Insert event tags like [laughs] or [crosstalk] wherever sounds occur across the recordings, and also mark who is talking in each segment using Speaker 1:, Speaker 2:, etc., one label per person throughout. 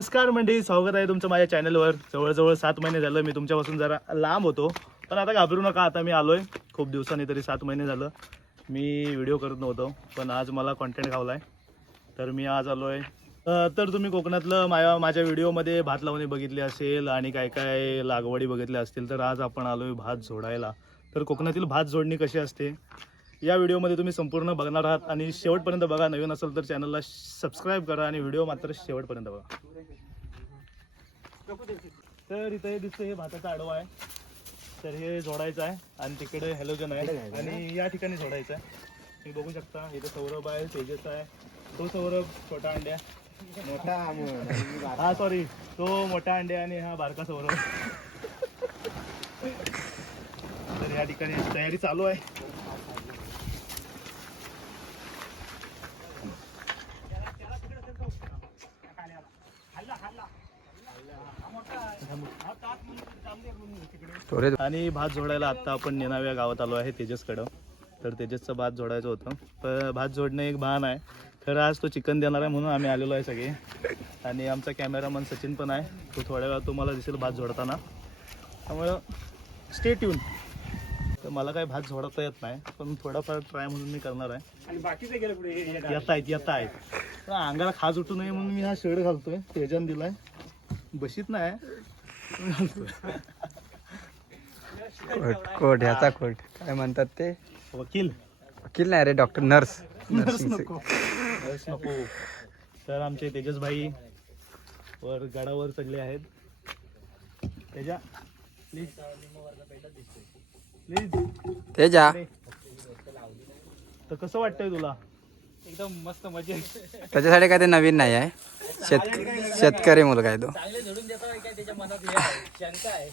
Speaker 1: नमस्कार मंडळी स्वागत आहे तुमचं माझ्या चॅनलवर. जवळजवळ सात महिने झालं मी तुमच्यापासून जरा लांब होतो. पण आता घाबरू नका आता मी आलोय. खूप दिवसांनी तरी सात महिने झालं. मी व्हिडिओ करत नव्हतो पण आज मला कॉन्टेंट खावला आहे तर मी आज आलो आहे तर तुम्ही कोकणातलं माझ्या माझ्या व्हिडिओमध्ये भात लावणी बघितली असेल आणि काय काय लागवडी बघितल्या असतील तर आज आपण आलो आहे भात जोडायला तर कोकणातील भात जोडणी कशी असते? या व्हिडिओमध्ये तुम्ही संपूर्ण बघणार आहात आणि शेवटपर्यंत बघा नवीन असेल तर चॅनलला सबस्क्राईब करा आणि व्हिडिओ मात्र शेवटपर्यंत बघा. तर इथे दिसतं हे भाताचा आडवा आहे. तर हे जोडायचं आहे आणि तिकडे हॅलोजन आहे. आणि या ठिकाणी जोडायचं आहे. तुम्ही बघू शकता इथे सौरभ आहे तेजस आहे. तो सौरभ छोटा अंड्या.
Speaker 2: मोठा
Speaker 1: हा सॉरी तो मोठा अंड्या आणि हा बारका सौरभ. तर या ठिकाणी तयारी चालू आहे. आणि भात जोडायला आता आपण नेनाव्या गावात आलो आहे तेजसकडं. तर तेजसचं भात जोडायचं होतं. पण भात जोडणं एक भान आहे. खरं आज तो चिकन देणार आहे म्हणून आम्ही आलेलो आहे सगळे. आणि आमचा कॅमेरामन सचिन पण आहे. तो थोड्या वेळा तुम्हाला दिसेल भात जोडताना त्यामुळं स्टे ट्यून तर मला काही भात झोडता येत नाही. पण थोडाफार ट्राय म्हणून मी करणार आहे. येत आहेत येत आहेत. तर अंगाला खाज उठू नये म्हणून मी हा शेड घालतोय. तेजन दिलाय. बशीत नाही.
Speaker 3: कोट कोट ह्याचा कोट. काय म्हणतात ते?
Speaker 1: वकील.
Speaker 3: वकील नाही रे डॉक्टर नर्स
Speaker 1: नर्स नको. नर्स नको. तर आमचे तेजस भाई वर गडावर चढले आहेत. तेजा प्लीज प्लीज
Speaker 3: ते जा
Speaker 1: तर कसं वाटतंय तुला?
Speaker 2: एकदम मस्त मजा
Speaker 3: त्याच्यासाठी काय ते नवीन नाही आहे. शेत शेतकरी मुलगा आहे तो.
Speaker 2: चांगले झोडून देतो काय त्याच्या मनात आहे, शंका आहे.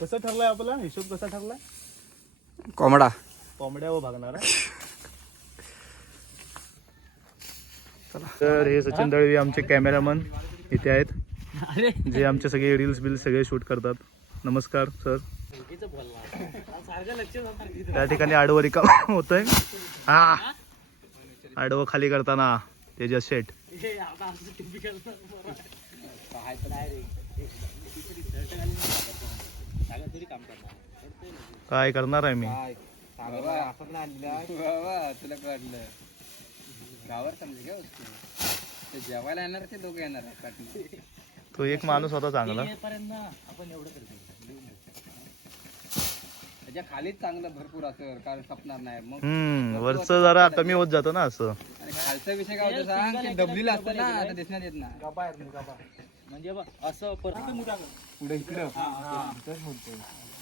Speaker 1: कसं ठरलाय आपला? हिशोब कसा ठरलाय?
Speaker 3: कोंबडा.
Speaker 1: कोंबड्या व भागणार. तर हे सचिन दळवी आमचे कॅमेरामन इथे आहेत. जे आमचे सगळे रील्स बिल्स सगळे शूट करतात. नमस्कार सर. त्या ठिकाणी आडवं रिकाम होतंय. हा. आडवं खाली करताना तेजस शेट.
Speaker 2: काय करणार.
Speaker 1: आहे मी
Speaker 3: तुला वाटलं गावावर समजे ते जेवायला येणार ते दोघं येणार
Speaker 1: तो एक माणूस होता चांगला
Speaker 2: आपण एवढं करतो.
Speaker 3: त्याच्या खालीच चांगलं भरपूर असं कारण सपणार नाही. मग
Speaker 1: हम्म वरच जरा कमी होत जातं ना असं.
Speaker 3: आणि खालचा विषय काय होतं सांग ते डबलीला असतं ना आता दिसण्यात येत ना.
Speaker 2: म्हणजे बघ असं परत मोठा कर.
Speaker 3: पुढे इकडं?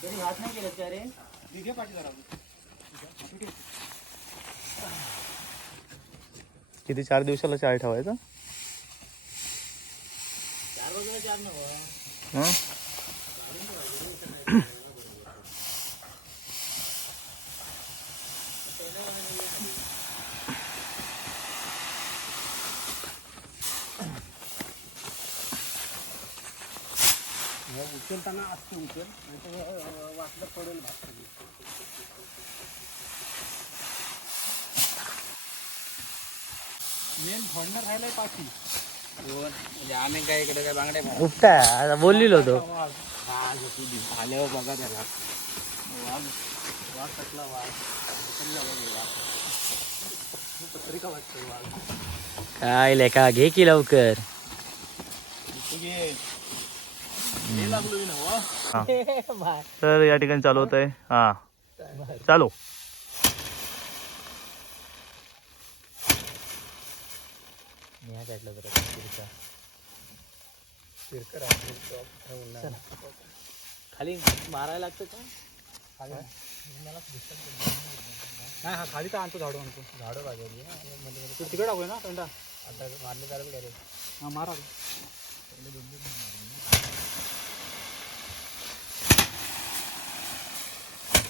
Speaker 2: तरी हात नाही केलं का रे दिघे पाठी जरा.
Speaker 1: किती चार दिवसाला चार ठेवायचा?
Speaker 2: चार बाजूला चार नव्ह
Speaker 1: हं?
Speaker 2: असतो उचल वाटलं पडेल भात सगळी मेन फोडणार राहिलाय पाठी
Speaker 3: म्हणजे आम्ही काय इकडे काय बांगड्या
Speaker 1: उपटा बोललेलो होतो.
Speaker 3: आल्यावर बघा त्याला
Speaker 2: वाघ वाघ कटला वाघ वाघ पत्रिका वाघ
Speaker 4: काय लेखा घे की लवकर.
Speaker 2: तू घे हे
Speaker 1: तर या ठिकाणी चालू होत आहे हा चालू.
Speaker 2: खाली मारायला लागतं का? नाही. हा खाली तर आणतो झाडू आणतो. झाडू लागेल तू तिकडे टाकूया ना कंडा आता मारले चालेल का रे हा मारा.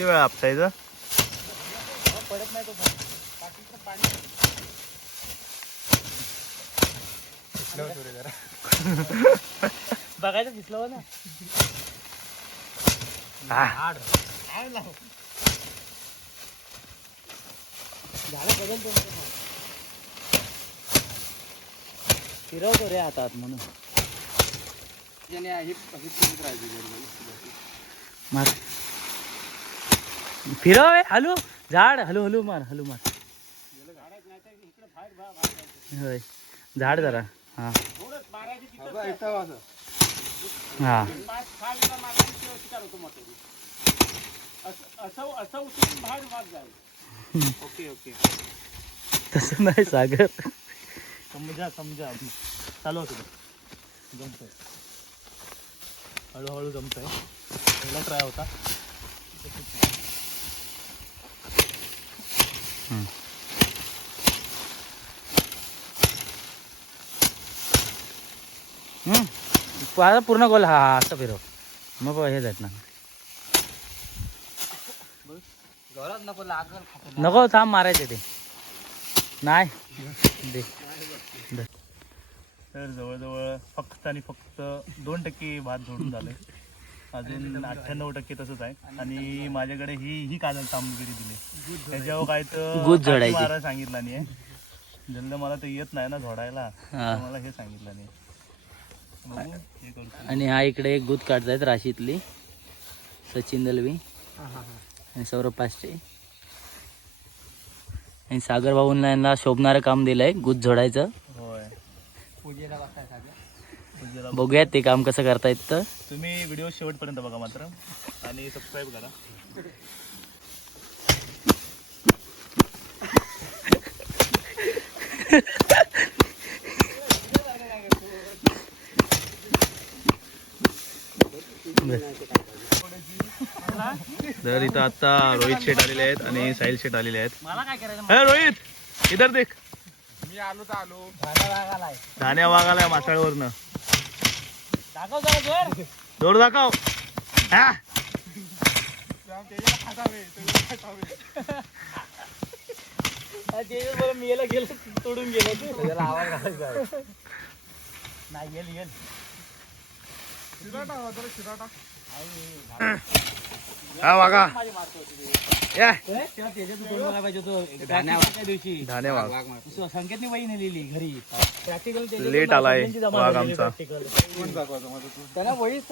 Speaker 1: किती वेळ आपसायचं
Speaker 2: पडत नाही तो बघायचं दिसलं ना
Speaker 1: हा.
Speaker 2: ना तो. फिरवतो रे हातात म्हणून
Speaker 3: त्याने ही राहायची.
Speaker 2: फिरव ए, हलू. झाड हलू हलू मार हलू मार. होय. झाड जरा. हा.
Speaker 3: हा. असं. ओके
Speaker 2: तसं नाही सागर.
Speaker 1: समजा समजा. चालू होतं. जमतंय. हळूहळू जमतंय. पहिला ट्राय होता
Speaker 2: हम्म. आता पूर्ण गोल. हा हा असं फिरव. मग हे जात ना.
Speaker 3: नको लागल खातं.
Speaker 2: नको थांब मारायचे ते. नाही. दे.
Speaker 1: तर जवळजवळ फक्त आणि फक्त दोन टक्के भात जोडून झालंय अजून अठ्ठ्याण्णव टक्के तसंच आहे. आणि माझ्याकडे ही ही कागद कामगिरी दिली. त्याच्यावर काय तर [laughs] मारायला सांगितलं नाही जल्द मला ते येत नाही ना झोडायला. तर मला हे सांगितलं नाही हे.
Speaker 2: आणि हा इकडे एक गुद काढतायत राशीतली. सचिन दलवी. आणि सौरभ पाचटे. आणि सागर भाऊंना यांना शोभणारं काम दिलंय गुद जोडायचं
Speaker 1: होय.
Speaker 3: पूजेला बसायचं सगळं.
Speaker 1: पूजेला
Speaker 2: बघूयात ते काम कसं करतायत तर.
Speaker 1: तुम्ही व्हिडिओ शेवटपर्यंत बघा मात्र. आणि सबस्क्राईब करा. तर इथं आता रोहित शेट आलेले आहेत आणि साहिल शेट आलेले आहेत.
Speaker 2: मला काय करायचं
Speaker 1: हे रोहित इधर देख.
Speaker 3: मी आलो तर आलो.
Speaker 1: धान्या वाघाला मासाळवरनं
Speaker 2: दाखव जरा जोर.
Speaker 1: जोर दाखव. हा.
Speaker 2: मी याला गेलो तोडून गेलो. तू त्याला आवाज घालायचा नाही येल येल तो.
Speaker 3: धान्या मार.
Speaker 2: संकेतनी वही नेलेली घरी प्रॅक्टिकल
Speaker 1: लेट आलाय वाघ आमचा?
Speaker 3: त्याला वहीच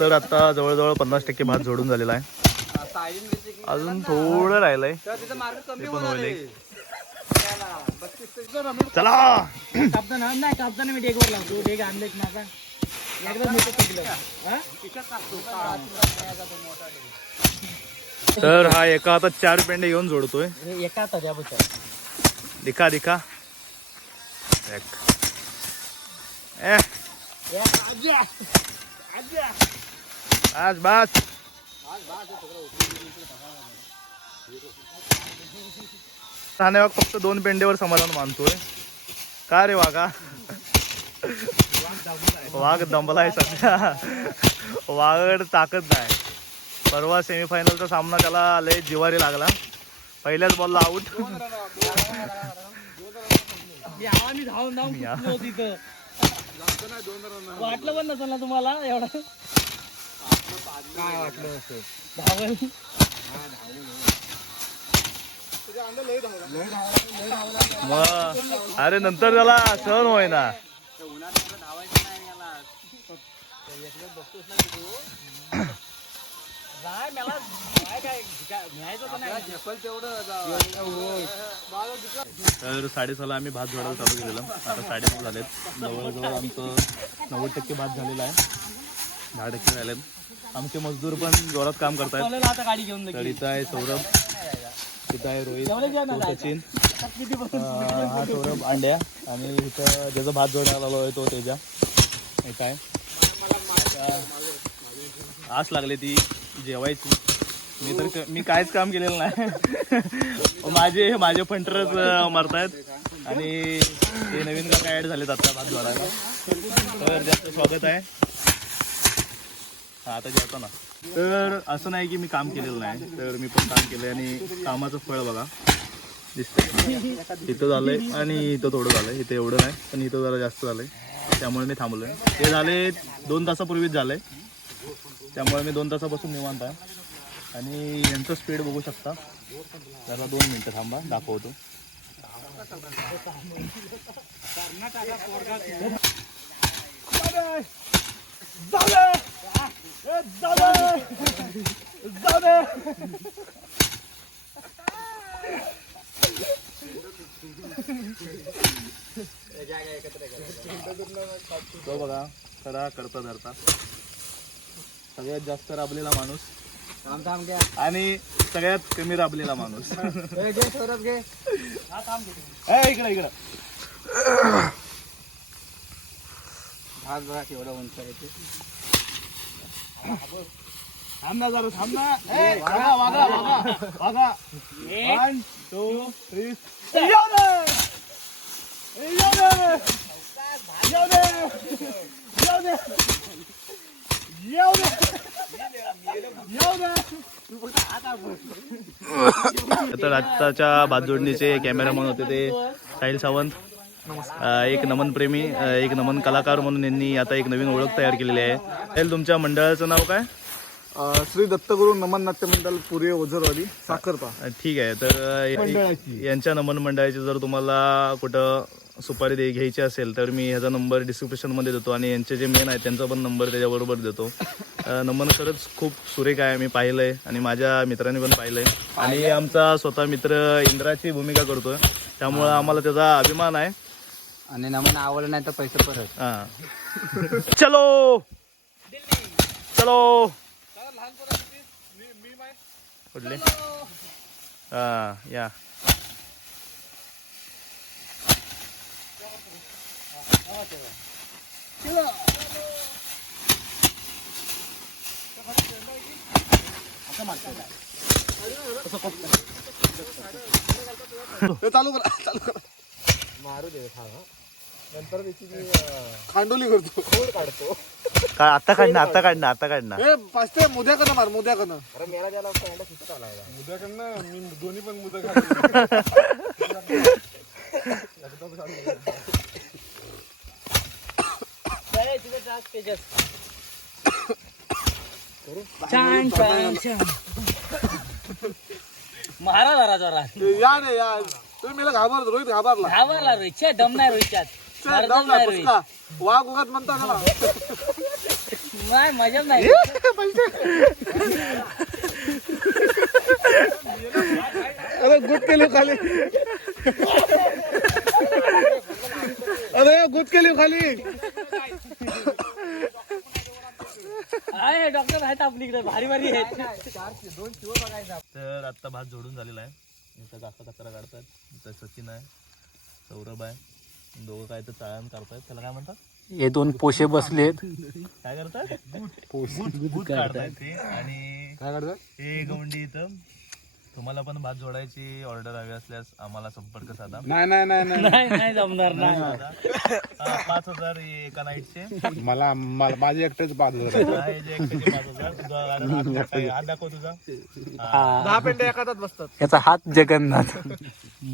Speaker 1: तर आता जवळजवळ पन्नास टक्के भात जोडून झालेला आहे.
Speaker 3: की
Speaker 1: अजून थोडं राहिलंय. ते पण
Speaker 3: होणार
Speaker 1: होईल चला.
Speaker 2: कापताना नाही कापताना मी डेगवर लावतो. डेग आणलेच ना आता.
Speaker 1: तर हा एका हातात चार पेंडे घेऊन जोडतोय.
Speaker 2: एका हातात.
Speaker 1: दिखा दिखा. बस बस. ठाणे वाघ फक्त दोन पेंडेवर समाधान मानतोय. का रे वाघा? वाघ दंबलाय सध्या. वाघ ताकद नाही. परवा सेमीफायनलचा सामना त्याला लय जिवारी लागला. पहिल्याच बॉलला आऊट
Speaker 2: धावून धावून तिथं वाटलं पण नसेल ना तुम्हाला एवढं?
Speaker 3: काय वाटलं असं
Speaker 2: धावल.
Speaker 1: मग अरे नंतर त्याला सहन होईना
Speaker 2: नाही मला काय काय काय न्यायचं तर
Speaker 1: साडेसहाला आम्ही भात जोडायला चालू केलेलं. आता साडेनऊ झालेत. जवळजवळ आमचं नव्वद टक्के भात झालेला आहे. दहा टक्के राहिलेत आमचे मजदूर पण जोरात काम
Speaker 2: घेऊन
Speaker 1: तर. इथं आहे सौरभ. इथं आहे रोहित? सचिन. हा सौरभ अंड्या. आणि इथं ज्याचा भात जोडायला आलो आहे तो तेजा. हे काय? आस लागली ती जेवायची. मी तर मी काहीच काम केलेलं नाही. [laughs] माझे माझे फंटरच मरतायत. आणि हे नवीन काका ऍड झालेत आता भात जोडायला तर जास्त स्वागत आहे. हा आता जेवतो ना. तर असं नाही की मी काम केलेलं नाही. तर मी पण काम केलंय आणि कामाचं फळ बघा. दिसतंय. इथं झालंय आणि इथं थोडं झालंय. इथं एवढं नाही पण इथं जरा जास्त झालंय. त्यामुळे मी थांबलो आहे ते झाले दोन तासापूर्वीच झालंय. त्यामुळे मी दोन तासापासून निवांत आहे. आणि यांचं स्पीड बघू शकता. जरा दोन मिनटं थांबा दाखवतो. तो बघा खरा करता धरता. सगळ्यात जास्त राबलेला माणूस. आणि सगळ्यात कमी राबलेला माणूस. [laughs] इकडं इकडं.
Speaker 3: हात बघा केवढा उंच आहे ते.
Speaker 1: थांब ना जरा थांब ना. ए, वागा वागा. वागा वागा. वन टू थ्री येऊ दे येऊ दे येऊ दे येऊ दे येऊ दे येऊ दे तर आत्ताच्या भात जोडणीचे कॅमेरामॅन होते ते साहिल सावंत. एक नमन प्रेमी एक नमन कलाकार म्हणून यांनी आता एक नवीन ओळख तयार केलेली आहे. साहिल तुमच्या मंडळाचं नाव काय?
Speaker 5: श्री दत्तगुरु नमन नाट्य मंडळ पुरे ओझरवाडी साखरपा
Speaker 1: ठीक आहे तर यांच्या नमन मंडळाची जर तुम्हाला कुठं सुपारी दे घ्यायची असेल तर मी ह्याचा नंबर डिस्क्रिप्शनमध्ये देतो आणि यांचे जे मेन आहेत त्यांचा पण नंबर त्याच्याबरोबर देतो. नमन खरंच खूप सुरेख आहे मी पाहिलंय आणि माझ्या मित्रांनी पण पाहिलंय. आणि आमचा स्वतः मित्र इंद्राची भूमिका करतोय. त्यामुळं आम्हाला त्याचा अभिमान आहे.
Speaker 3: आणि नमन आवडलं नाही तर पैसे परत.
Speaker 1: हा. चलो! चलो! कुठले? हा या.
Speaker 5: चालू करा चालू करा. खांडोली करतो. काढतो
Speaker 1: का आता काढणं आता काढणं आता काढणं
Speaker 5: हे पाचते मुद्याकडनं मार मुद्याकडनं. मुद्याकडनं मी दोन्ही पण मुद्या [laughs]
Speaker 2: छान छान छान महाराज जरा
Speaker 5: या रे या. तुम्ही मला घाबरत रोहित घाबरला.
Speaker 2: घाबरला रोहित. छे दम नाही रोहितच्यात.
Speaker 5: चल,
Speaker 2: मर्दम
Speaker 5: जाऊ ना,
Speaker 2: नाही रोहित.
Speaker 5: पुचका. वाघ उगाच म्हणता ना
Speaker 2: नाही मजा नाही [laughs]
Speaker 5: अरे गुट केली खाली. अरे गुट केली खाली.
Speaker 2: आहे डॉक्टर आहेत आपलीकडे भारी भारी आहेत.
Speaker 1: तर आत्ता भात जोडून झालेला आहे. इथं काका कचरा काढतात इथं सचिन आहे सौरभ आहे. दोघं काय तर चाळण काढतायत त्याला काय म्हणतात?
Speaker 4: हे दोन पोशे बसलेत.
Speaker 1: काय करतात गुट गुट काढतायत ते. आणि
Speaker 5: काय काढतात?
Speaker 1: हे गवंडी इथं तुम्हाला पण भात जोडायची ऑर्डर हवी असल्यास आम्हाला संपर्क साधा.
Speaker 5: नाही नाही नाही नाही.
Speaker 2: नाही नाही जमणार नाही
Speaker 1: पाच हजार हे एका नाईटचे
Speaker 5: मला मला- माझे एकटेच बाद
Speaker 1: हा, हे जे एकट्याचे पाच हजार तुझा अरे हात. हात दाखव तुझा.
Speaker 5: दहा पेंटे एखादाच बसतात.
Speaker 4: याचा हात जगन्नाथ.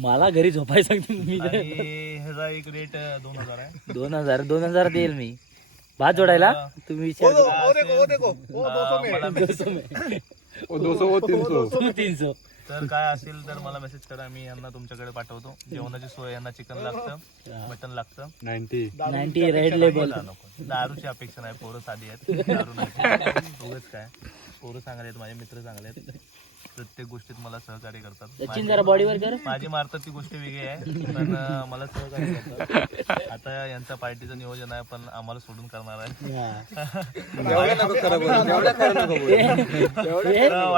Speaker 2: मला घरी झोपाय सांगतो मी.
Speaker 1: आणि ह्याचा एक रेट दोन हजार आहे.
Speaker 2: दोन हजार दोन हजार देईल मी. भात जोडायला? तुम्ही विचार
Speaker 5: ओ देखो ओ देखो. ओ दोसो में.
Speaker 1: मला तर काय असेल तर मला मेसेज करा मी यांना तुमच्याकडे पाठवतो. जेवणाची सोय यांना चिकन लागतं मटन लागतं.
Speaker 5: नाईन्टी.
Speaker 2: नाईन्टी रेड लेबल
Speaker 1: दारूची अपेक्षा नाही पोरं साधी आहेत. दारू नाही. काय? पोरं चांगले आहेत माझे मित्र चांगले आहेत. प्रत्येक गोष्टीत मला सहकार्य करतात.
Speaker 2: सचिन जरा बॉडीवर कर.
Speaker 1: माझी मारतात ती गोष्ट वेगळी आहे पण अं, मला सहकार्य करतात. आता यांच्या पार्टीचं नियोजन आहे पण आम्हाला सोडून करणार आहे. [laughs]
Speaker 2: हे.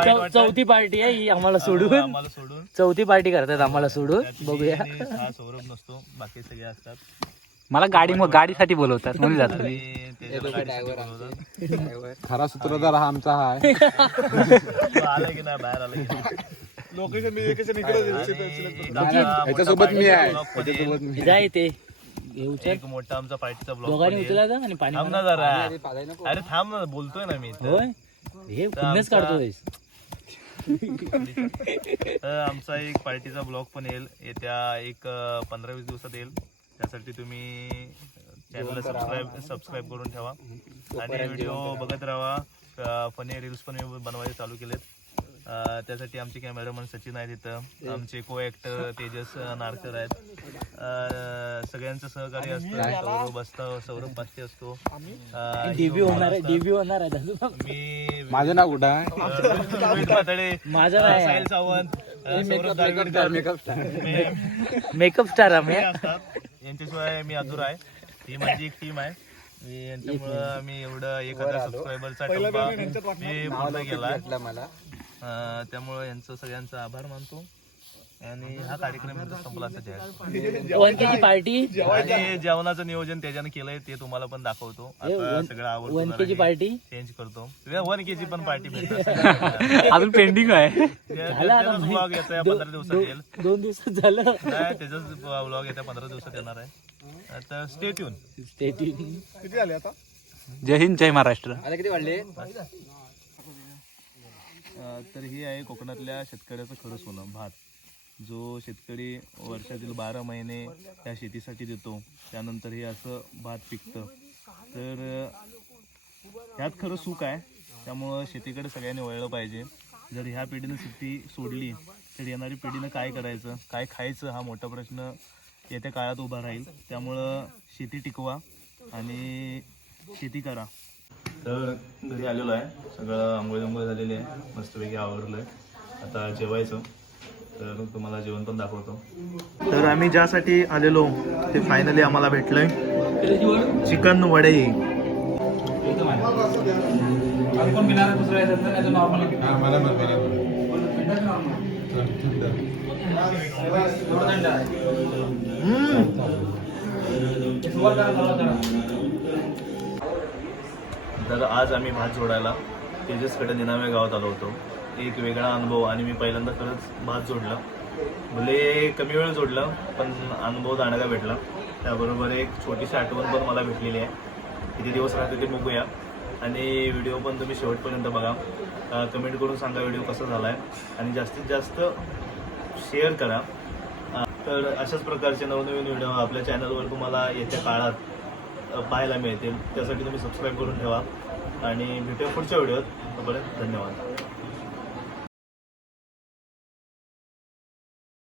Speaker 2: चौ- चौथी पार्टी आहे ही आम्हाला सोडून.
Speaker 1: आम्हाला सोडून.
Speaker 2: चौथी पार्टी करतात आम्हाला सोडून. बघूया.
Speaker 1: हा सौरभ नसतो बाकी सगळे असतात.
Speaker 4: मला गाडी मग गाडीसाठी बोलवतात म्हणून जातो
Speaker 1: बोलवतात.
Speaker 5: खरा सूत्रधार हा आमचा हा आहे. [laughs]
Speaker 1: की नाही बाहेर आलाय की नाही.
Speaker 5: लोकेशन बिकेशन इकडे
Speaker 3: ह्याच्यासोबत मी आहे. मी
Speaker 2: जाय ते उचल
Speaker 1: एक मोठा आमचा पार्टीचा ब्लॉग
Speaker 2: दोघांनी उचलायचा आणि पाणी
Speaker 1: थांब ना जरा. अरे थांब ना बोलतोय ना मी
Speaker 2: होय? हे
Speaker 1: तर आमचा एक पार्टीचा ब्लॉग पण येईल. येत्या एक पंधरा वीस दिवसात येईल. त्यासाठी तुम्ही चॅनलला सबस्क्राईब सबस्क्राईब करून ठेवा. आणि व्हिडिओ बघत राहा. फनी रील्स पण मी बनवायला चालू केलेत. त्यासाठी आमचे कॅमेरामन सचिन आहेत इथं. आमचे को ऍक्टर तेजस नारकर आहेत. सगळ्यांचं सहकार्य असतं. सौरभ असतं सौरभ पाचशे असतो. अं,
Speaker 2: डीबी होणार आहे डीबी होणार आहे. दादू.
Speaker 1: मी
Speaker 3: माझं नाव कुठं
Speaker 2: माझं
Speaker 1: Sahil Sawant
Speaker 3: makeup star
Speaker 2: makeup star आम्ही.
Speaker 1: असतात. यांच्याशिवाय मी अधुरा आहे. ही माझी एक टीम आहे. मी यांच्यामुळं मी एवढं एक हजार सबस्क्रायबरचा टप्पा मी पूर्ण केला
Speaker 3: भेटला मला.
Speaker 1: त्यामुळं यांचं सगळ्यांचा आभार मानतो. आणि हा कार्यक्रम इथं संपला असं. आहे
Speaker 2: वन केची पार्टी?
Speaker 1: आणि जेवणाचं नियोजन त्याच्यानं केलंय ते तुम्हाला पण दाखवतो. आता सगळं आवडतं
Speaker 2: पार्टी?
Speaker 1: चेंज करतो. वन केची पण पार्टी [laughs]
Speaker 4: अजून पेंडिंग आहे.
Speaker 1: ब्लॉग येतोय पंधरा दिवसात येईल.
Speaker 2: दोन दिवसात झालं.
Speaker 1: नाही त्याचाच ब्लॉग येत्या पंधरा दिवसात येणार आहे. ट्यून
Speaker 2: स्टेटी
Speaker 5: किती झाले आता?
Speaker 4: जय हिंद जय महाराष्ट्र.
Speaker 3: आता किती वाढले?
Speaker 1: तर हे आहे कोकणातल्या शेतकऱ्याचं खरं सोनं भात. जो शेतकरी वर्षातील बारा महिने त्या शेतीसाठी देतो त्यानंतर हे असं भात पिकतं. तर ह्यात खरं सुख आहे. त्यामुळं शेतीकडे सगळ्यांनी वळलं पाहिजे. जर ह्या पिढीनं शेती सोडली तर येणारी पिढीनं काय करायचं काय खायचं हा मोठा प्रश्न येत्या काळात उभा राहील. त्यामुळं शेती टिकवा आणि शेती करा. तर घरी आलेलो आहे. सगळं आंघोळ आंघोळ झालेली आहे. मस्तपैकी आवरलं आहे आता जेवायचं. तर तुम्हाला जेवण पण दाखवतो. तर आम्ही ज्यासाठी आलेलो ते फायनली आम्हाला भेटलंय. चिकन वडे. तर आज आम्ही भात जोडायला तेजसकडे निनाव्या गावात आलो होतो. एक वेगळा अनुभव आणि मी पहिल्यांदा खरंच भात जोडला. भले कमी वेळ जोडलं पण अनुभव जाण्याला भेटला. त्याबरोबर एक छोटीशी आठवण पण मला भेटलेली आहे. किती दिवस राहते ते बघूया. आणि व्हिडिओ पण तुम्ही शेवटपर्यंत बघा. कमेंट करून सांगा व्हिडिओ कसा झाला आहे आणि जास्तीत जास्त शेअर करा. तर अशाच प्रकारचे नवनवीन व्हिडिओ आपल्या चॅनलवर तुम्हाला येत्या काळात पाहायला मिळतील. त्यासाठी तुम्ही सबस्क्राईब करून ठेवा. आणि भेटूया पुढच्या व्हिडिओत. तोपर्यंत धन्यवाद.